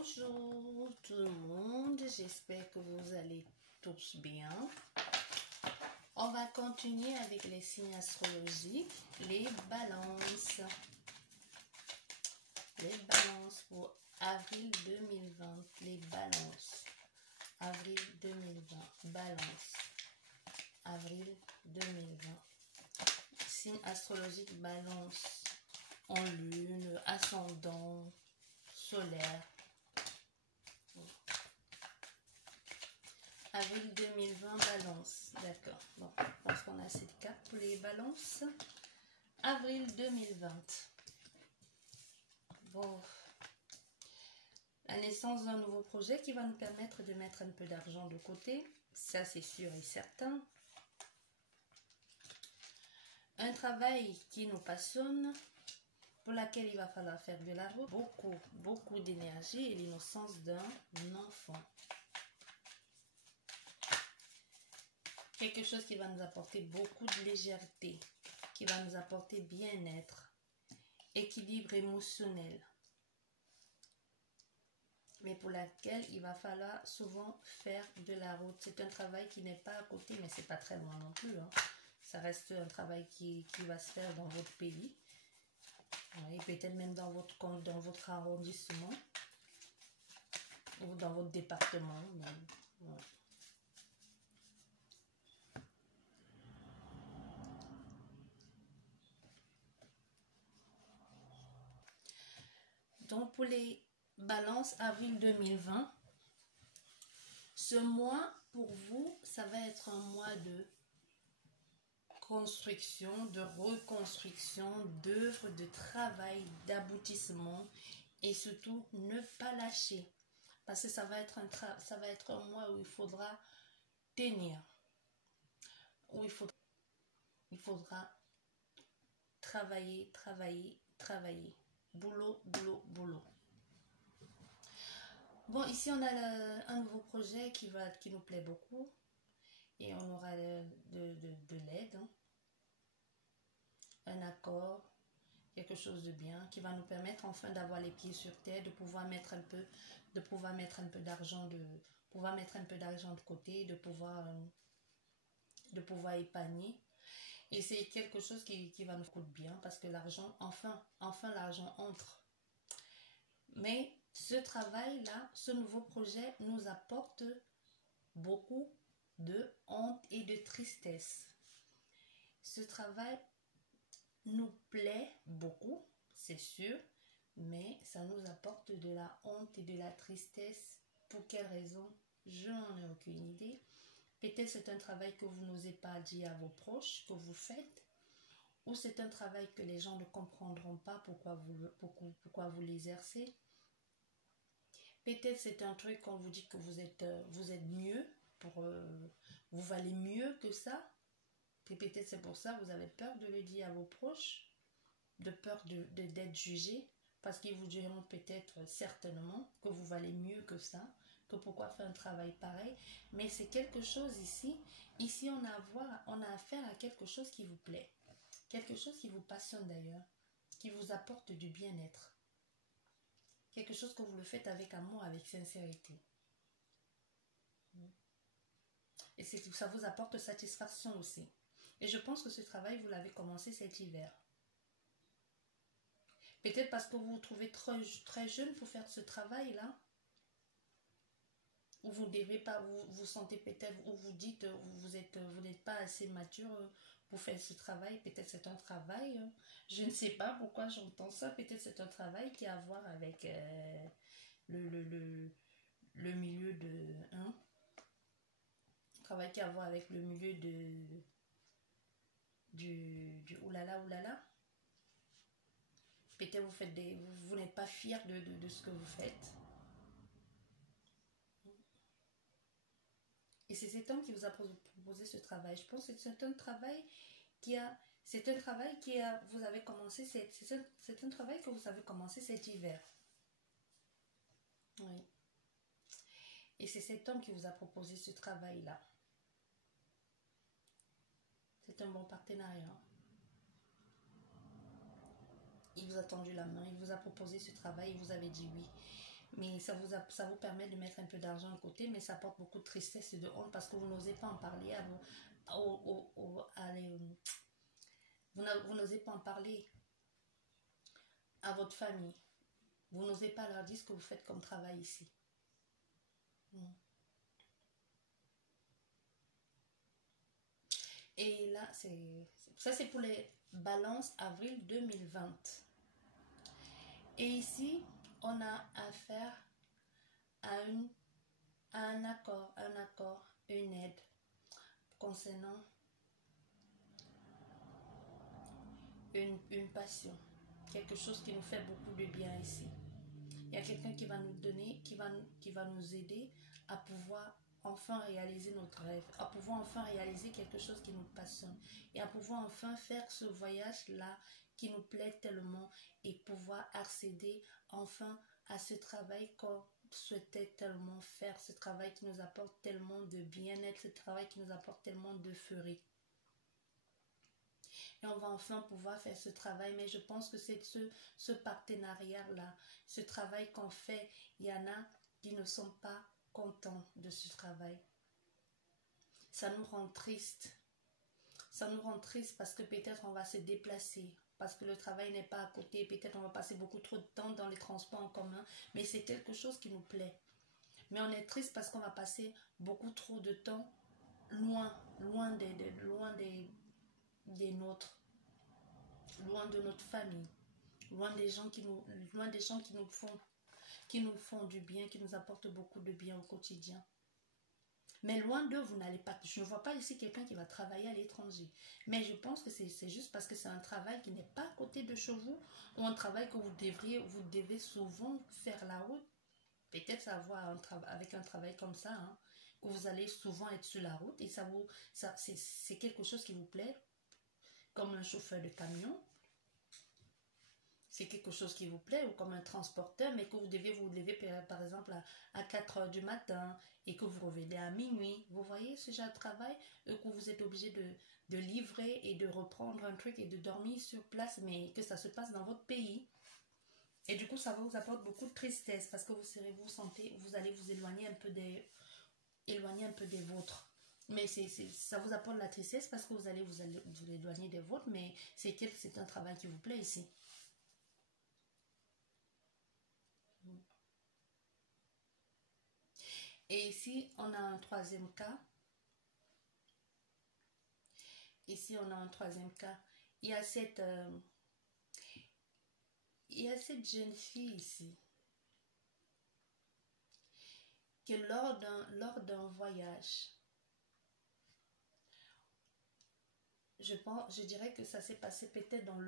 Bonjour tout le monde, j'espère que vous allez tous bien. On va continuer avec les signes astrologiques, les balances. Les balances pour avril 2020, les balances. Avril 2020, balance. Avril 2020. Signe astrologique balance en lune, ascendant, solaire. Avril 2020, balance. D'accord. Bon, je pense qu'on a assez de cartes pour les balances. Avril 2020. Bon. La naissance d'un nouveau projet qui va nous permettre de mettre un peu d'argent de côté. Ça, c'est sûr et certain. Un travail qui nous passionne, pour laquelle il va falloir faire de la route. Beaucoup d'énergie et l'innocence d'un enfant. Quelque chose qui va nous apporter beaucoup de légèreté, qui va nous apporter bien-être, équilibre émotionnel, mais pour laquelle il va falloir souvent faire de la route. C'est un travail qui n'est pas à côté, mais c'est pas très loin non plus, hein. Ça reste un travail qui va se faire dans votre pays, et peut-être même dans votre arrondissement, ou dans votre département. Ouais. Donc, pour les balances avril 2020, ce mois, pour vous, ça va être un mois de construction, de reconstruction, d'œuvre, de travail, d'aboutissement et surtout ne pas lâcher. Parce que ça va être un mois où il faudra tenir, où il faudra travailler. Boulot. Bon, ici on a un nouveau projet qui nous plaît beaucoup et on aura de l'aide, hein. Un accord, quelque chose de bien qui va nous permettre enfin d'avoir les pieds sur terre, de pouvoir mettre un peu d'argent de côté, de pouvoir épargner. Et c'est quelque chose qui va nous coûter bien parce que l'argent, enfin l'argent entre. Mais ce travail-là, ce nouveau projet nous apporte beaucoup de honte et de tristesse. Ce travail nous plaît beaucoup, c'est sûr, mais ça nous apporte de la honte et de la tristesse. Pour quelle raison? Je n'en ai aucune idée. Peut-être c'est un travail que vous n'osez pas dire à vos proches, que vous faites, ou c'est un travail que les gens ne comprendront pas pourquoi vous l'exercez. Peut-être c'est un truc qu'on vous dit que vous êtes mieux, vous valez mieux que ça. Et peut-être c'est pour ça que vous avez peur de le dire à vos proches, de peur d'être jugé, parce qu'ils vous diront peut-être certainement que vous valez mieux que ça, que pourquoi faire un travail pareil. Mais c'est quelque chose ici on a affaire à quelque chose qui vous plaît, quelque chose qui vous passionne d'ailleurs, qui vous apporte du bien-être, quelque chose que vous le faites avec amour, avec sincérité. Et ça vous apporte satisfaction aussi. Et je pense que ce travail, vous l'avez commencé cet hiver. Peut-être parce que vous vous trouvez très jeune pour faire ce travail-là. Ou vous devez pas, vous sentez peut-être, ou vous dites, vous n'êtes pas assez mature pour faire ce travail. Peut-être c'est un travail, je ne sais pas pourquoi j'entends ça. Peut-être c'est un travail qui a à voir avec le milieu de... Hein? Travail qui a à voir avec le milieu du oulala. Peut-être vous n'êtes pas fier de ce que vous faites. Et c'est cet homme qui vous a proposé ce travail. Je pense que c'est un travail vous avez commencé, c'est un travail que vous avez commencé cet hiver. Oui. Et c'est cet homme qui vous a proposé ce travail-là. C'est un bon partenariat. Il vous a tendu la main, il vous a proposé ce travail, et vous avez dit oui. mais ça vous permet de mettre un peu d'argent de côté, mais ça apporte beaucoup de tristesse et de honte parce que vous n'osez pas en parler à vos, vous n'osez pas en parler à votre famille. Vous n'osez pas leur dire ce que vous faites comme travail ici. Et là, ça c'est pour les balances avril 2020. Et ici, on a affaire à un accord, une aide concernant une passion, quelque chose qui nous fait beaucoup de bien ici. Il y a quelqu'un qui va nous donner, qui va nous aider à pouvoir enfin réaliser notre rêve, à pouvoir enfin réaliser quelque chose qui nous passionne et à pouvoir enfin faire ce voyage-là qui nous plaît tellement et pouvoir accéder enfin à ce travail qu'on souhaitait tellement faire, ce travail qui nous apporte tellement de bien-être, ce travail qui nous apporte tellement d'euphorie. Et on va enfin pouvoir faire ce travail, mais je pense que c'est ce partenariat-là, ce travail qu'on fait, il y en a qui ne sont pas contents de ce travail. Ça nous rend triste. Ça nous rend triste parce que peut-être on va se déplacer, parce que le travail n'est pas à côté, peut-être on va passer beaucoup trop de temps dans les transports en commun, mais c'est quelque chose qui nous plaît. Mais on est triste parce qu'on va passer beaucoup trop de temps loin des nôtres, loin de notre famille, loin des gens qui nous font du bien, qui nous apportent beaucoup de bien au quotidien. Mais loin d'eux, vous n'allez pas. Je ne vois pas ici quelqu'un qui va travailler à l'étranger. Mais je pense que c'est juste parce que c'est un travail qui n'est pas à côté de chez vous, ou un travail que vous devez souvent faire la route. Peut-être ça va avec un travail comme ça, hein, que vous allez souvent être sur la route et c'est quelque chose qui vous plaît, comme un chauffeur de camion. C'est quelque chose qui vous plaît, ou comme un transporteur, mais que vous devez vous lever par exemple à 4 heures du matin et que vous revenez à minuit. Vous voyez ce genre de travail, que vous êtes obligé de livrer et de reprendre un truc et de dormir sur place, mais que ça se passe dans votre pays. Et du coup, ça vous apporte beaucoup de tristesse parce que vous allez vous éloigner un peu des vôtres. Mais ça vous apporte de la tristesse parce que vous allez vous éloigner des vôtres, mais c'est un travail qui vous plaît ici. Et ici, on a un troisième cas. Ici, on a un troisième cas. Il y a cette jeune fille ici que lors d'un voyage, je dirais que ça s'est passé peut-être dans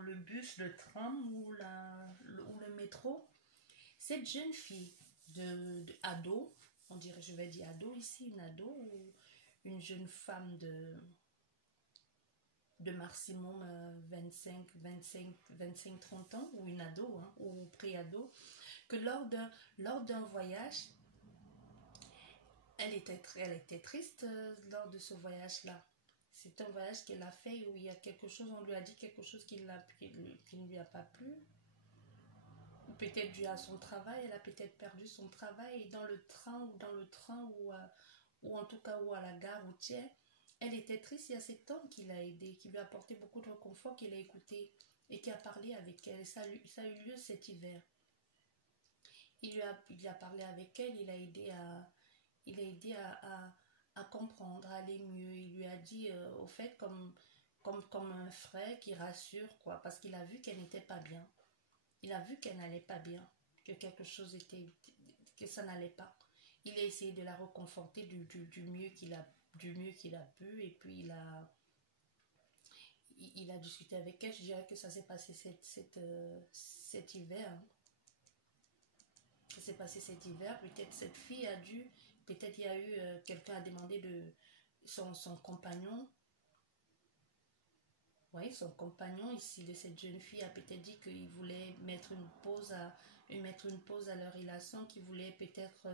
le bus, le tram ou le métro. Cette jeune fille ado, je vais dire ado ici, une ado ou une jeune femme de maximum 25-30 ans, ou une ado, hein, ou pré-ado, que lors d'un voyage, elle était triste lors de ce voyage-là. C'est un voyage qu'elle a fait où il y a quelque chose, on lui a dit quelque chose qui ne lui a pas plu. Peut-être dû à son travail, elle a peut-être perdu son travail dans le train ou en tout cas ou à la gare routière. Elle était triste. Il y a cet homme qui l'a aidée, qui lui a apporté beaucoup de réconfort, qui l'a écoutée et qui a parlé avec elle. Ça a eu lieu cet hiver. Il a parlé avec elle, il a aidé à comprendre, à aller mieux. Il lui a dit, au fait, comme un frère qui rassure, quoi, parce qu'il a vu qu'elle n'était pas bien. Il a vu qu'elle n'allait pas bien, que que ça n'allait pas. Il a essayé de la reconforter du mieux qu'il a pu, et puis il a discuté avec elle. Je dirais que ça s'est passé cet hiver. Ça s'est passé cet hiver. Peut-être cette fille peut-être il y a eu, quelqu'un a demandé son compagnon. Oui, son compagnon ici de cette jeune fille a peut-être dit qu'il voulait mettre une pause à leur relation, qu'il voulait peut-être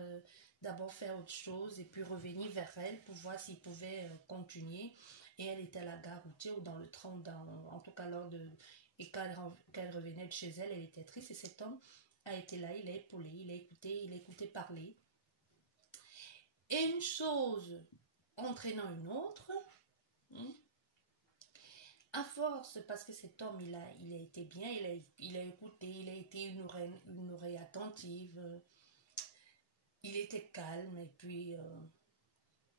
d'abord faire autre chose et puis revenir vers elle pour voir s'il pouvait continuer. Et elle était à la gare routière ou dans le train, en tout cas et quand elle revenait de chez elle, elle était triste. Et cet homme a été là, il a épaulé, il a écouté parler. Et une chose entraînant une autre, à force, parce que cet homme, il a été bien, il a écouté, il a été une oreille attentive, il était calme, et puis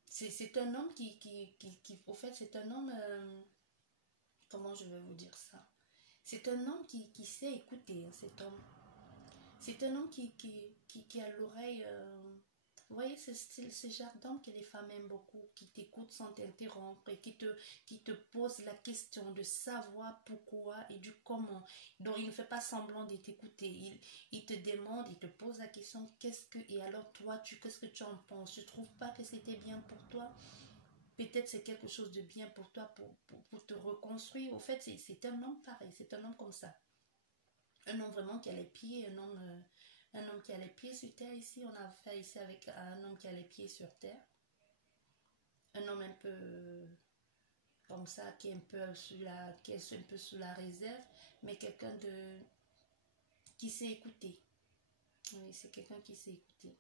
c'est un homme au fait, c'est un homme, comment je vais vous dire ça? C'est un homme qui sait écouter, hein, cet homme. C'est un homme qui a l'oreille, vous voyez, ce genre d'homme que les femmes aiment beaucoup, qui t'écoute sans t'interrompre et qui te pose la question de savoir pourquoi et du comment. Donc, il ne fait pas semblant de t'écouter. Il te demande, il te pose la question, et alors toi, qu'est-ce que tu en penses? Tu ne trouves pas que c'était bien pour toi? Peut-être c'est quelque chose de bien pour toi, pour te reconstruire. Au fait, c'est un homme pareil, c'est un homme comme ça. Un homme vraiment qui a les pieds, un homme qui a les pieds sur terre. Ici, on a affaire ici avec un homme qui a les pieds sur terre. Un homme un peu comme ça, qui est un peu sous la réserve, mais quelqu'un qui sait écouter. Oui, c'est quelqu'un qui sait écouter.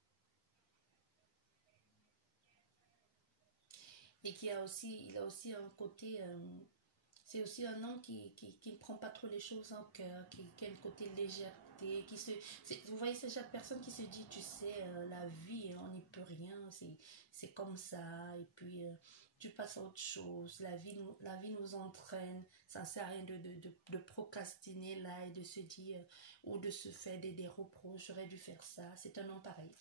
Et il a aussi un côté, c'est aussi un homme qui ne prend pas trop les choses en cœur, qui a un côté légèreté, vous voyez, c'est chaque personne qui se dit, tu sais, la vie, on n'y peut rien, c'est comme ça, et puis tu passes à autre chose, la vie nous entraîne, ça ne sert à rien de procrastiner là et de se dire, ou de se faire des reproches, j'aurais dû faire ça, c'est un homme pareil.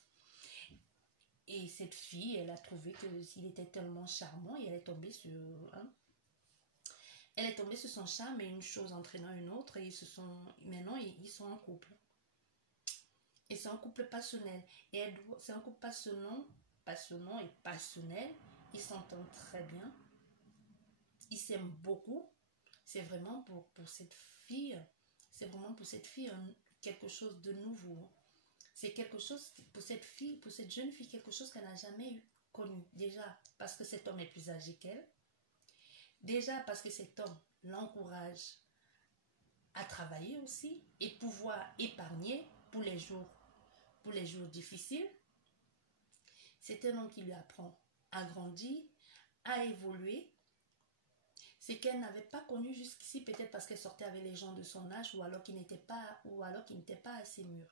Et cette fille, elle a trouvé qu'il était tellement charmant et elle est tombée sur... Hein, elle est tombée sur son charme et une chose entraînant une autre et maintenant ils sont en couple. Et c'est un couple passionnel. Et c'est un couple passionnant et passionnel. Ils s'entendent très bien. Ils s'aiment beaucoup. C'est vraiment pour cette fille, quelque chose de nouveau. C'est quelque chose pour cette jeune fille, quelque chose qu'elle n'a jamais connu. Déjà parce que cet homme est plus âgé qu'elle. Déjà parce que cet homme l'encourage à travailler aussi et pouvoir épargner pour les jours difficiles. C'est un homme qui lui apprend à grandir, à évoluer. C'est qu'elle n'avait pas connu jusqu'ici, peut-être parce qu'elle sortait avec les gens de son âge ou alors qu'il n'était pas assez mûr.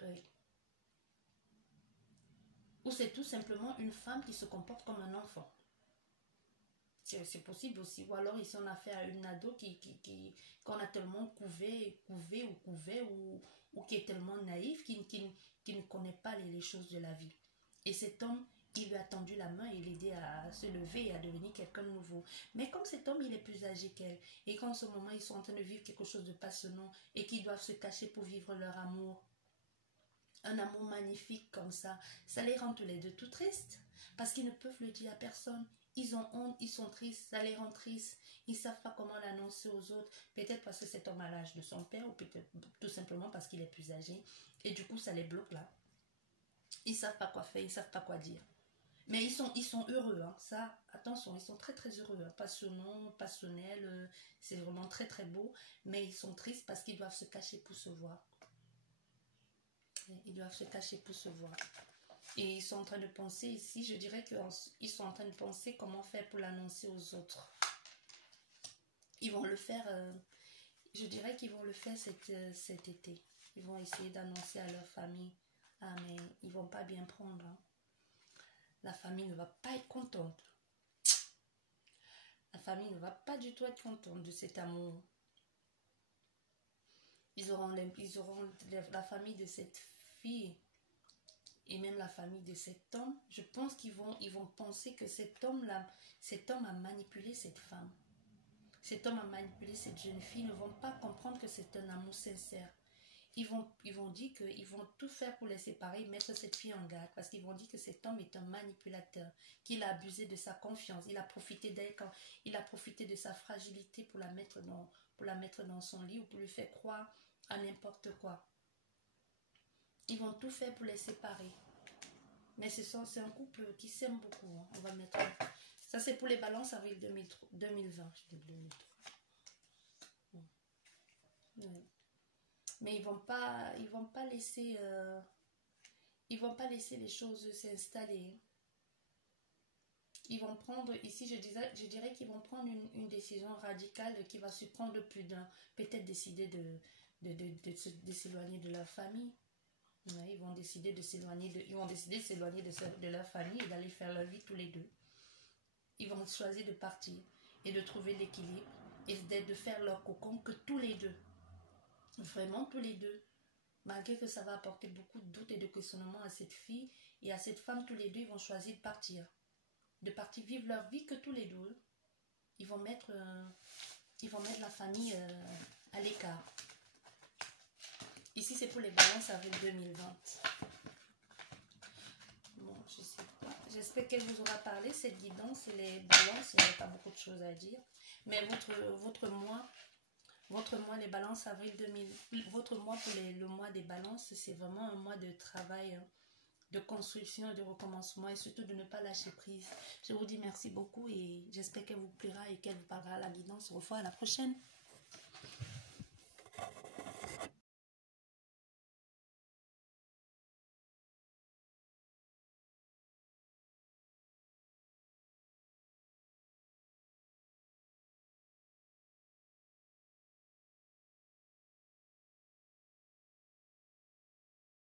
Oui. Ou c'est tout simplement une femme qui se comporte comme un enfant. C'est possible aussi. Ou alors ici on a affaire à une ado qu'on a tellement couvé ou qui est tellement naïf qui ne connaît pas les choses de la vie. Et cet homme, il lui a tendu la main et l'aidé à se lever et à devenir quelqu'un de nouveau. Mais comme cet homme, il est plus âgé qu'elle et qu'en ce moment, ils sont en train de vivre quelque chose de passionnant et qu'ils doivent se cacher pour vivre leur amour, un amour magnifique comme ça les rend tous les deux tout tristes parce qu'ils ne peuvent le dire à personne. Ils ont honte, ils sont tristes, ça les rend tristes. Ils ne savent pas comment l'annoncer aux autres. Peut-être parce que cet homme a l'âge de son père ou peut-être tout simplement parce qu'il est plus âgé. Et du coup, ça les bloque là. Ils ne savent pas quoi faire, ils ne savent pas quoi dire. Mais ils sont heureux. Hein. Ça, attention, ils sont très très heureux. Hein. Passionnants, passionnels, c'est vraiment très très beau. Mais ils sont tristes parce qu'ils doivent se cacher pour se voir. Ils doivent se cacher pour se voir. Et ils sont en train de penser ici, je dirais qu'ils sont en train de penser comment faire pour l'annoncer aux autres. Ils vont le faire, je dirais qu'ils vont le faire cet été. Ils vont essayer d'annoncer à leur famille. Ah mais ils vont pas bien prendre. Hein. La famille ne va pas être contente. La famille ne va pas du tout être contente de cet amour. Ils auront la famille de cette fille et même la famille de cet homme, je pense qu'ils vont penser que cet homme a manipulé cette femme. Cet homme a manipulé cette jeune fille. Ils ne vont pas comprendre que c'est un amour sincère. Ils vont dire qu'ils vont tout faire pour les séparer, mettre cette fille en garde, parce qu'ils vont dire que cet homme est un manipulateur, qu'il a abusé de sa confiance, il a profité d'elle il a profité de sa fragilité pour la mettre dans son lit ou pour lui faire croire à n'importe quoi. Ils vont tout faire pour les séparer. Mais c'est un couple qui s'aime beaucoup. Hein. On va mettre... Ça, c'est pour les balances avril 2020. Je dis 2003. Oui. Mais ils vont pas laisser les choses s'installer. Ils vont prendre, ici je dirais qu'ils vont prendre une décision radicale qui va surprendre plus d'un. Peut-être décider de s'éloigner de leur famille. Ouais, ils vont décider de s'éloigner de leur famille et d'aller faire leur vie tous les deux. Ils vont choisir de partir et de trouver l'équilibre et de faire leur cocon que tous les deux. Vraiment tous les deux. Malgré que ça va apporter beaucoup de doutes et de questionnements à cette fille et à cette femme, tous les deux, ils vont choisir de partir. De partir vivre leur vie que tous les deux. Ils vont mettre la famille à l'écart. Ici, c'est pour les balances avril 2020. Bon, je sais pas. J'espère qu'elle vous aura parlé, cette guidance et les balances. Il n'y a pas beaucoup de choses à dire. Mais votre mois, les balances avril 2000, votre mois pour le mois des balances, c'est vraiment un mois de travail, de construction, de recommencement et surtout de ne pas lâcher prise. Je vous dis merci beaucoup et j'espère qu'elle vous plaira et qu'elle vous parlera à la guidance. Au revoir, à la prochaine.